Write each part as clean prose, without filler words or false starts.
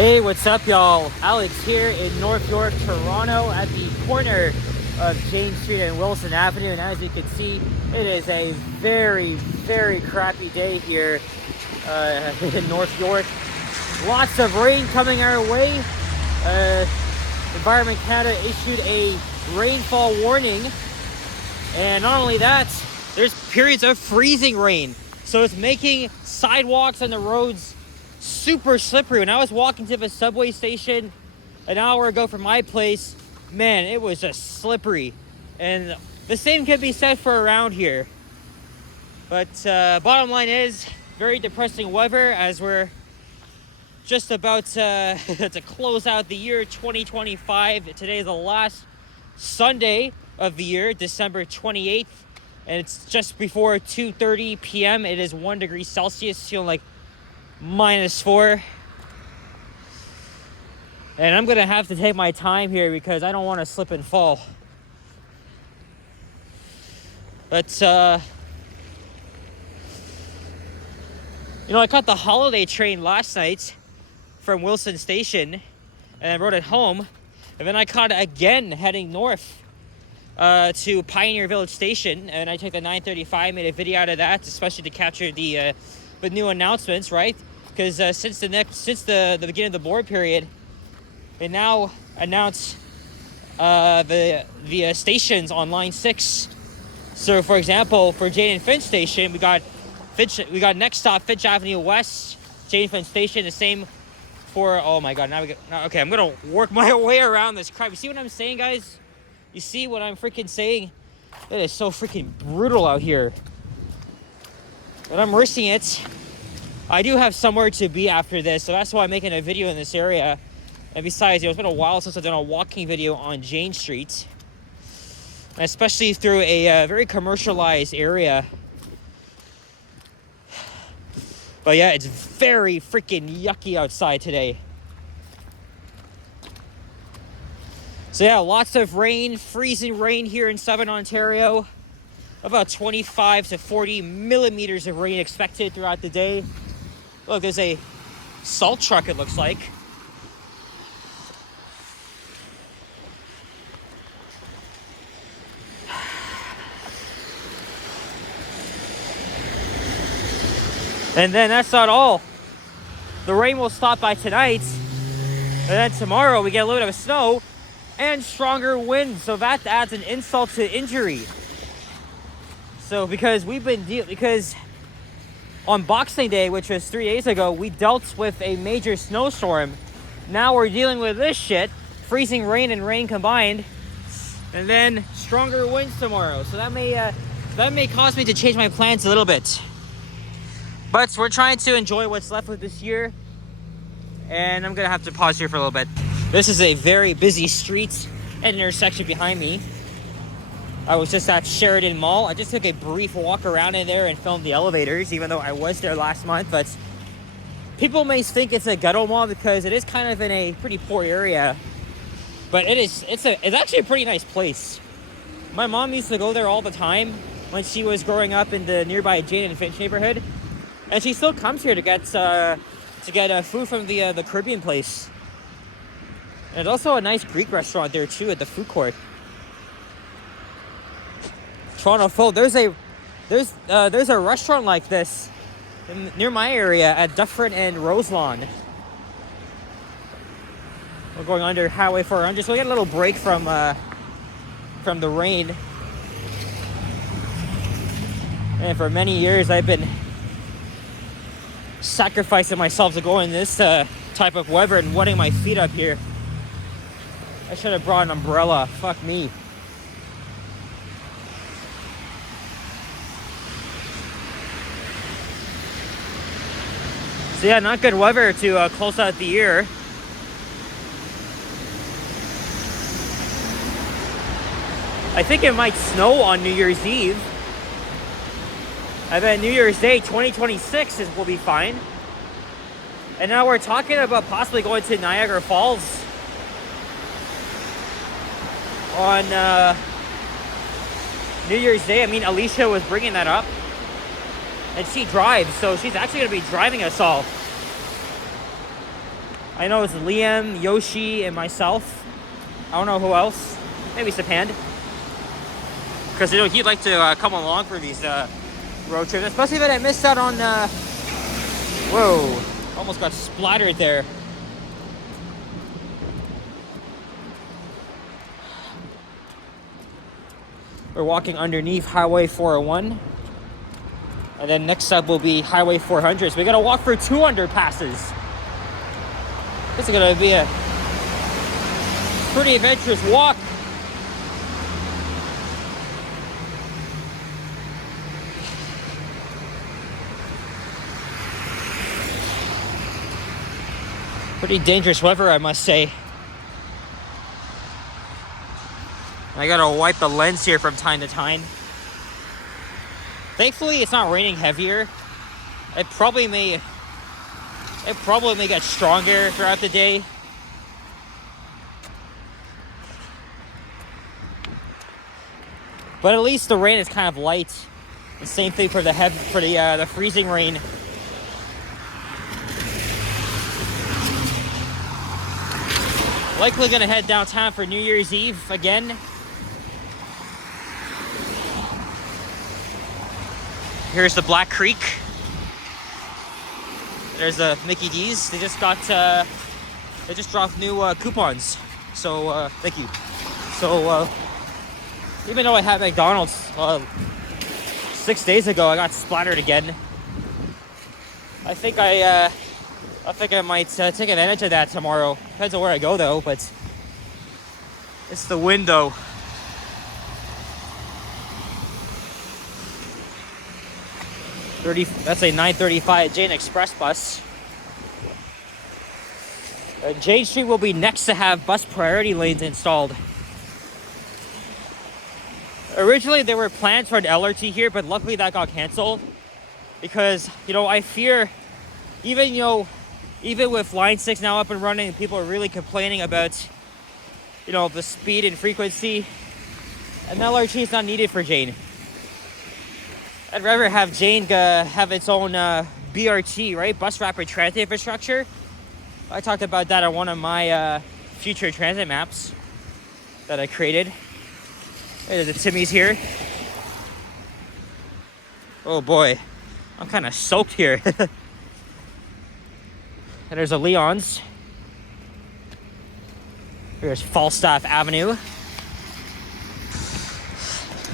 Hey, what's up, y'all? Alex here in North York, Toronto, at the corner of James Street and Wilson Avenue. And as you can see, it is a very, very crappy day here in North York. Lots of rain coming our way. Environment Canada issued a rainfall warning. And not only that, there's periods of freezing rain. So it's making sidewalks and the roads super slippery. When I was walking to the subway station an hour ago from my place, man, it was just slippery. And the same can be said for around here. But bottom line is, very depressing weather as we're just about to close out the year 2025. Today is the last Sunday of the year, December 28th. And it's just before 2:30 p.m. It is 1 degree Celsius, feeling like -4. And I'm gonna have to take my time here because I don't want to slip and fall. But I caught the holiday train last night from Wilson Station and I rode it home, and then I caught it again heading north to Pioneer Village Station, and I took the 9:35, made a video out of that, especially to capture the new announcements, right? Because since the beginning of the board period, they now announce the stations on line 6. So, for example, for Jane and Finch Station, we got next stop Finch Avenue West, Jane and Finch Station. The same for okay, I'm gonna work my way around this crap. You see what I'm saying, guys? You see what I'm freaking saying? It is so freaking brutal out here. But I'm risking it. I do have somewhere to be after this, so that's why I'm making a video in this area. And besides, it's been a while since I've done a walking video on Jane Street, and especially through a very commercialized area. But yeah, it's very freaking yucky outside today. So yeah, lots of rain, freezing rain here in Southern Ontario. About 25 to 40 millimeters of rain expected throughout the day. Look, there's a salt truck, it looks like. And then that's not all. The rain will stop by tonight. And then tomorrow we get a little bit of snow and stronger winds. So that adds an insult to injury. So because on Boxing Day, which was 3 days ago, we dealt with a major snowstorm. Now we're dealing with this shit, freezing rain and rain combined, and then stronger winds tomorrow. So that may cause me to change my plans a little bit. But we're trying to enjoy what's left of this year, and I'm gonna have to pause here for a little bit. This is a very busy street and intersection behind me. I was just at Sheridan Mall. I just took a brief walk around in there and filmed the elevators, even though I was there last month. But people may think it's a ghetto mall because it is kind of in a pretty poor area. But it's actually a pretty nice place. My mom used to go there all the time when she was growing up in the nearby Jane and Finch neighborhood, and she still comes here to get food from the Caribbean place. And there's also a nice Greek restaurant there too at the food court. Toronto Food. There's a restaurant like this near my area at Dufferin and Roselawn. We're going under Highway 400, so we get a little break from the rain. And for many years, I've been sacrificing myself to go in this type of weather and wetting my feet up here. I should have brought an umbrella. Fuck me. So yeah, not good weather to close out the year. I think it might snow on New Year's Eve. I bet New Year's Day 2026 will be fine. And now we're talking about possibly going to Niagara Falls on New Year's Day. I mean, Alicia was bringing that up. And she drives, so she's actually going to be driving us all. I know it's Liam, Yoshi, and myself. I don't know who else. Maybe Sapand. Because, you know, he'd like to come along for these road trips. Especially that I missed out on... Whoa. Almost got splattered there. We're walking underneath Highway 401. And then next up will be Highway 400. So we gotta walk for 2 underpasses. This is gonna be a pretty adventurous walk. Pretty dangerous weather, I must say. I gotta wipe the lens here from time to time. Thankfully, it's not raining heavier. It probably may get stronger throughout the day. But at least the rain is kind of light. The same thing for the freezing rain. Likely gonna head downtown for New Year's Eve again. Here's the Black Creek. There's the Mickey D's. They just dropped new coupons. So thank you. So even though I had McDonald's 6 days ago, I got splattered again. I think I might take advantage of that tomorrow. Depends on where I go though, but it's the wind though. That's a 935 Jane Express bus. Jane Street will be next to have bus priority lanes installed. Originally, there were plans for an LRT here, but luckily that got canceled because, you know, I fear even with Line 6 now up and running, people are really complaining about, you know, the speed and frequency. An LRT is not needed for Jane. I'd rather have Jane have its own BRT, right? Bus Rapid Transit Infrastructure. I talked about that on one of my future transit maps that I created. There's the Timmy's here. Oh boy, I'm kind of soaked here. And there's a Leon's. Here's Falstaff Avenue.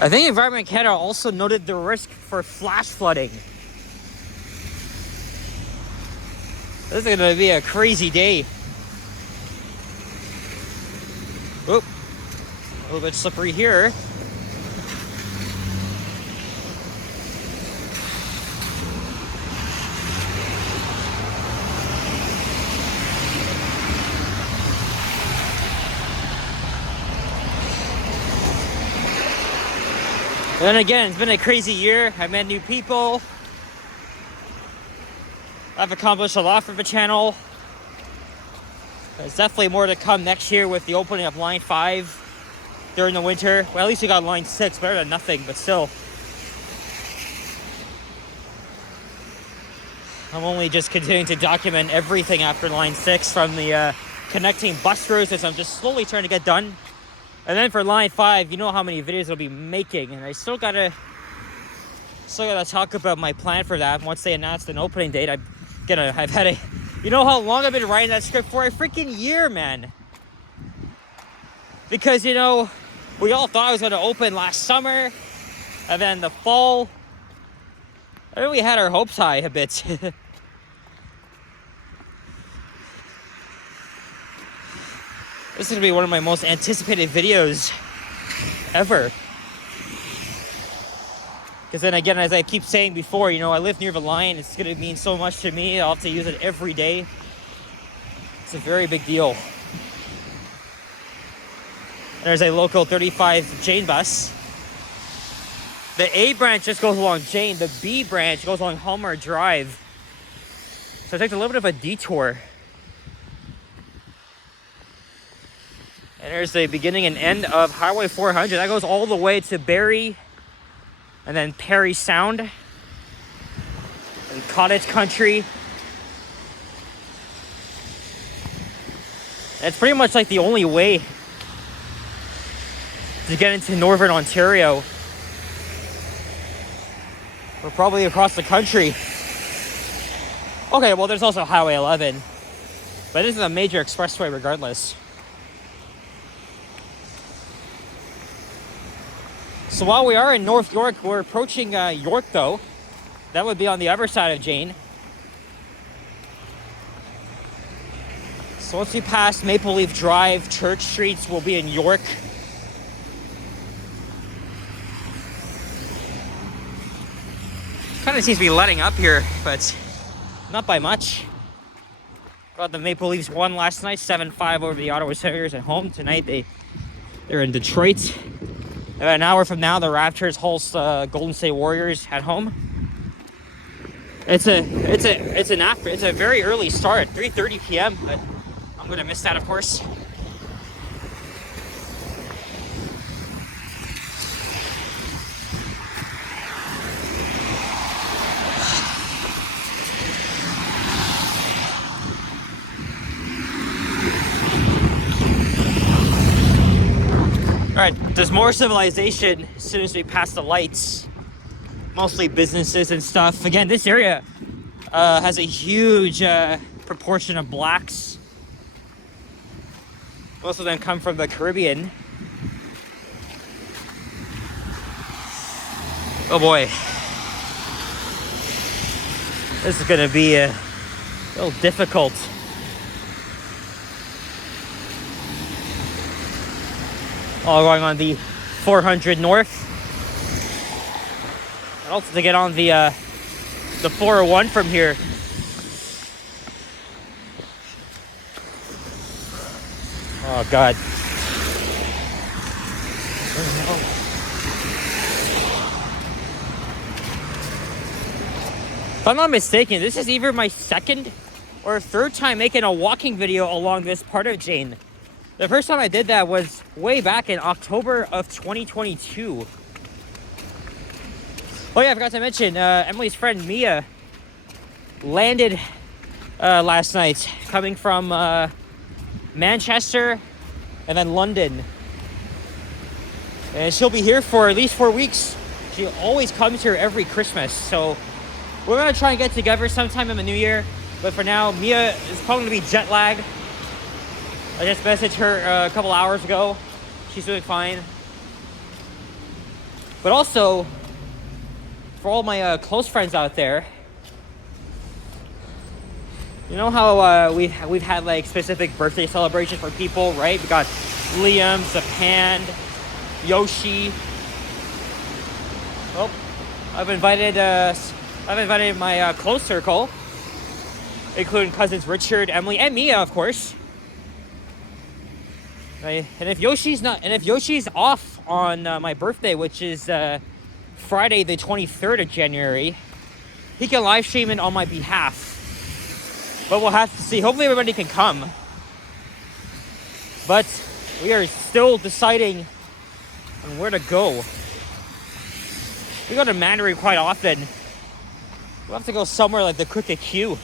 I think Environment Canada also noted the risk for flash flooding. This is going to be a crazy day. Oop. A little bit slippery here. And then again, it's been a crazy year. I met new people. I've accomplished a lot for the channel. There's definitely more to come next year with the opening of Line 5 during the winter. Well, at least we got Line 6, better than nothing, but still. I'm only just continuing to document everything after Line 6 from the connecting bus routes, as I'm just slowly trying to get done. And then for Line 5, you know how many videos I'll be making, and I still gotta talk about my plan for that. Once they announce an opening date, I've had a, you know how long I've been writing that script for? A freaking year, man. Because, you know, we all thought it was gonna open last summer, and then the fall. I think we had our hopes high a bit. This is going to be one of my most anticipated videos ever. Because then again, as I keep saying before, you know, I live near the line. It's going to mean so much to me. I'll have to use it every day. It's a very big deal. There's a local 35 Jane bus. The A branch just goes along Jane. The B branch goes along Homer Drive. So it takes a little bit of a detour. And there's the beginning and end of Highway 400. That goes all the way to Barrie, and then Perry Sound, and Cottage Country. It's pretty much like the only way to get into Northern Ontario, or probably across the country. Okay, well, there's also Highway 11, but this is a major expressway regardless. So while we are in North York, we're approaching York, though. That would be on the other side of Jane. So once we pass Maple Leaf Drive, Church Streets, we'll be in York. Kind of seems to be letting up here, but not by much. Got the Maple Leafs won last night, 7-5 over the Ottawa Senators at home. Tonight they're in Detroit. About an hour from now, the Raptors host Golden State Warriors at home. It's a very early start, 3:30 p.m. But I'm gonna miss that, of course. All right, there's more civilization as soon as we pass the lights. Mostly businesses and stuff. Again, this area has a huge proportion of blacks. Most of them come from the Caribbean. Oh boy. This is gonna be a little difficult. All going on the 400 north. And also to get on the 401 from here. Oh God. If I'm not mistaken, this is either my second or third time making a walking video along this part of Jane. The first time I did that was way back in October of 2022. Oh yeah, I forgot to mention, Emily's friend Mia landed last night, coming from Manchester and then London. And she'll be here for at least 4 weeks. She always comes here every Christmas. So we're gonna try and get together sometime in the new year. But for now, Mia is probably gonna be jet lagged. I just messaged her a couple hours ago. She's doing fine. But also, for all my close friends out there, you know how we've had like specific birthday celebrations for people, right? We got Liam, Zapan, Yoshi. Oh, I've invited my close circle, including cousins Richard, Emily, and Mia, of course. Right? And if Yoshi's off on my birthday, which is Friday the 23rd of January, he can live stream it on my behalf. But we'll have to see. Hopefully everybody can come. But we are still deciding on where to go. We go to Mandarin quite often. We'll have to go somewhere like the Crooked Q,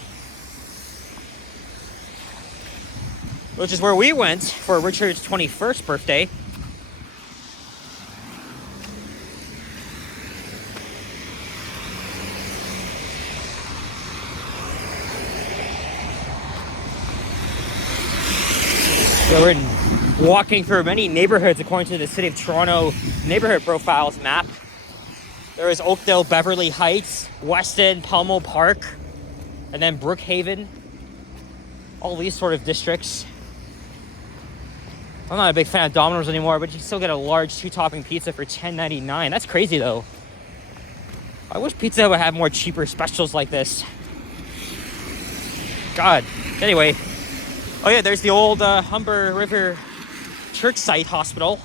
which is where we went for Richard's 21st birthday. So we're walking through many neighborhoods according to the City of Toronto neighborhood profiles map. There is Oakdale, Beverly Heights, Weston, Palmo Park, and then Brookhaven. All these sort of districts. I'm not a big fan of Domino's anymore, but you can still get a large 2-topping pizza for $10.99. That's crazy, though. I wish Pizza Hut would have more cheaper specials like this. God. Anyway. Oh, yeah, there's the old Humber River Church Site Hospital.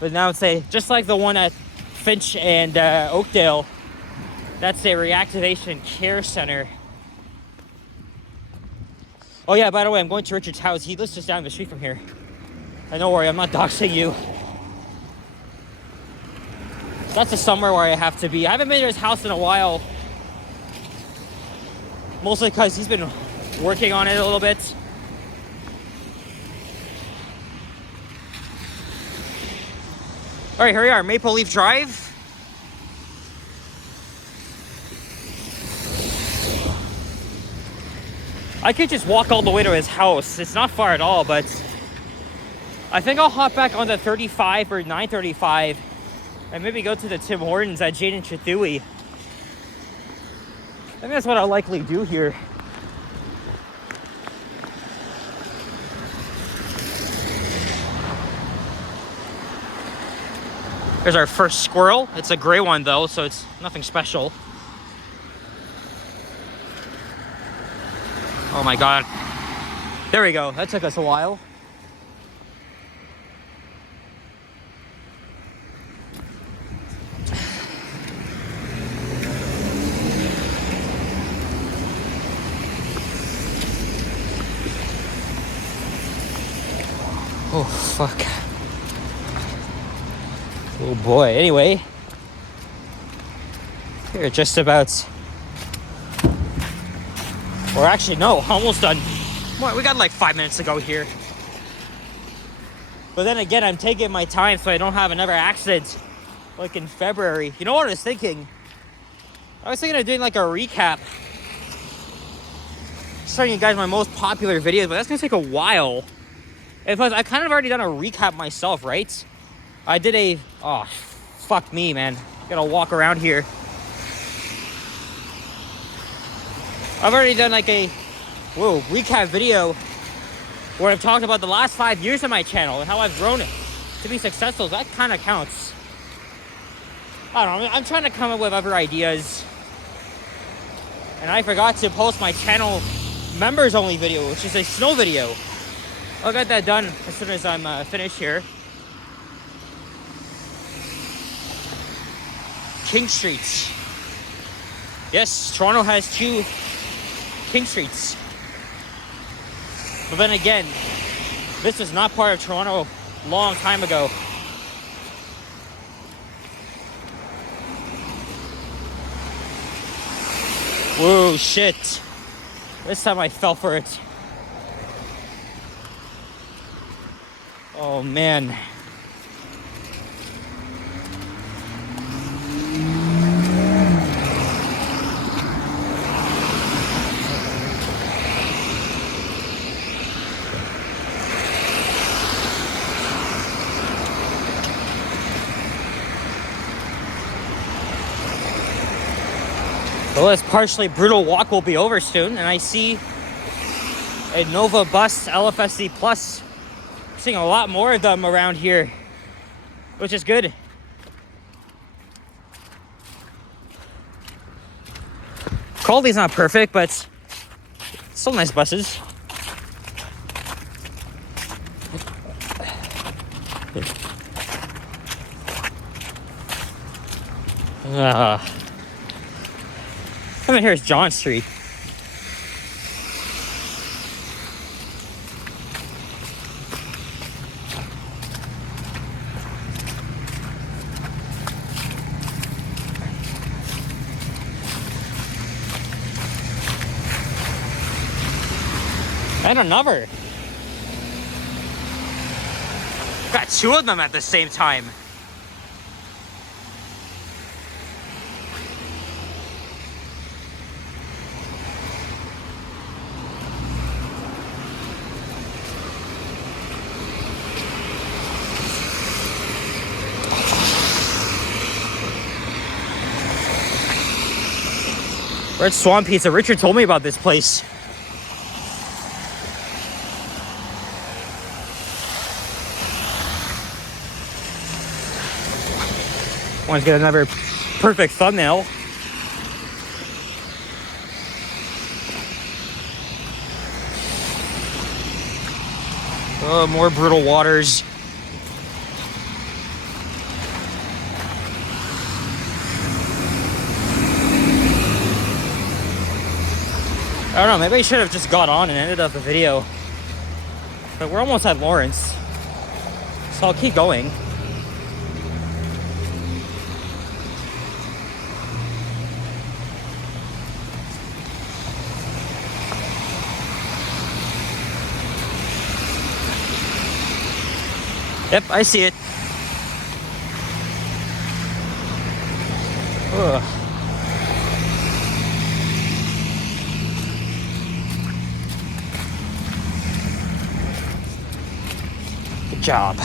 But now it's just like the one at Finch and Oakdale, that's a reactivation care center. Oh yeah, by the way, I'm going to Richard's house. He lives just down the street from here. And don't worry, I'm not doxing you. That's just somewhere where I have to be. I haven't been to his house in a while. Mostly because he's been working on it a little bit. All right, here we are, Maple Leaf Drive. I could just walk all the way to his house. It's not far at all, but I think I'll hop back on the 35 or 935 and maybe go to the Tim Hortons at Jane and Chathui. I think that's what I'll likely do here. There's our first squirrel. It's a gray one though, so it's nothing special. Oh my God. There we go. That took us a while. Oh, fuck. Oh boy. Anyway, we're just about... Or actually, no, almost done. We got like 5 minutes to go here. But then again, I'm taking my time so I don't have another accident like in February. You know what I was thinking? I was thinking of doing like a recap. Showing you guys my most popular videos, but that's gonna take a while. And plus, I kind of already done a recap myself, right? I did a... Oh, fuck me, man. Gotta walk around here. I've already done like a recap video where I've talked about the last 5 years of my channel and how I've grown it to be successful. So that kind of counts. I don't know. I'm trying to come up with other ideas. And I forgot to post my channel members only video, which is a snow video. I'll get that done as soon as I'm finished here. King Streets. Yes, Toronto has 2 King Streets. But then again, this was not part of Toronto a long time ago. Whoa, shit. This time I fell for it. Oh, man. Well, this partially brutal walk will be over soon, and I see a Nova Bus LFSC Plus. I'm seeing a lot more of them around here, which is good. Quality's not perfect, but still nice buses. Coming here is John Street. And another. Got 2 of them at the same time. Red Swan Pizza. Richard told me about this place. Want to get another perfect thumbnail. Oh, more brutal waters. I don't know, maybe I should have just got on and ended up the video. But we're almost at Lawrence, so I'll keep going. Yep, I see it. Ugh. Good job.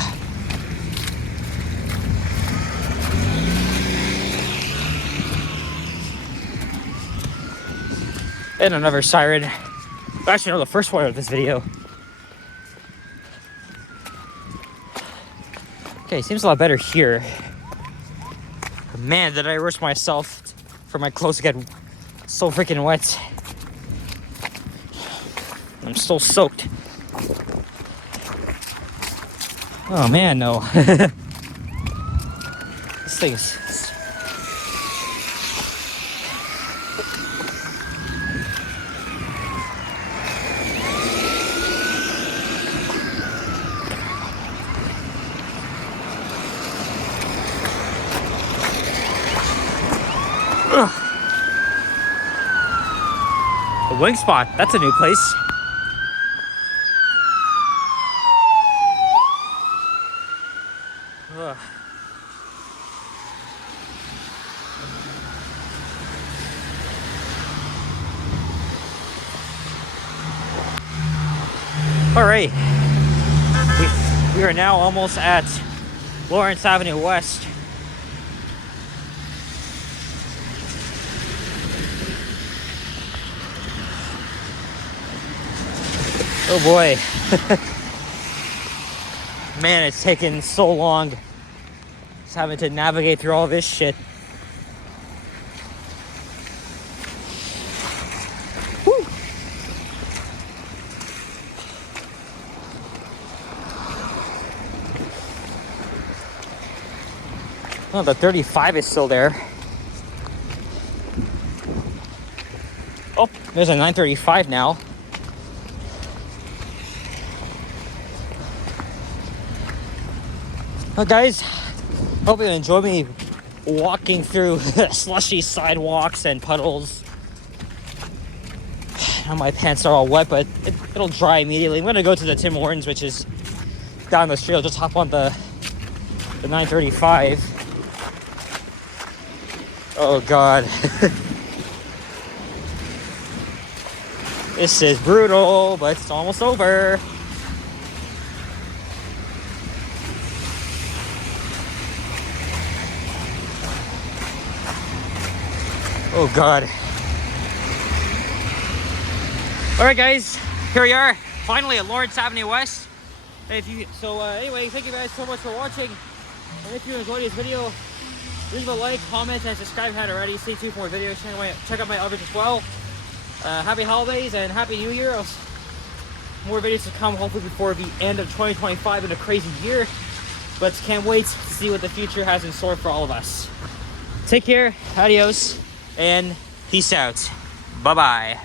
And another siren. Actually, no, the first one of this video. Okay, seems a lot better here. Man, did I rush myself for my clothes to get so freaking wet. I'm still soaked. Oh man, no. This thing is... Ugh. The wing spot, that's a new place. Ugh. All right, we are now almost at Lawrence Avenue West. Oh boy. Man, it's taken so long just having to navigate through all this shit. Whew. Oh, the 35 is still there. Oh, there's a 935 now. Well, guys, hope you enjoy me walking through slushy sidewalks and puddles. Now my pants are all wet, but it'll dry immediately. I'm gonna go to the Tim Hortons, which is down the street. I'll just hop on the 935. Oh God. This is brutal, but it's almost over. Oh God. All right, guys, here we are, finally at Lawrence Avenue West. Anyway, thank you guys so much for watching. And if you enjoyed this video, leave a like, comment, and subscribe if you haven't already. Stay tuned for more videos. Anyway, check out my others as well. Happy holidays and Happy New Year. More videos to come, hopefully before the end of 2025 in a crazy year. But can't wait to see what the future has in store for all of us. Take care, adios, and peace out. Bye-bye.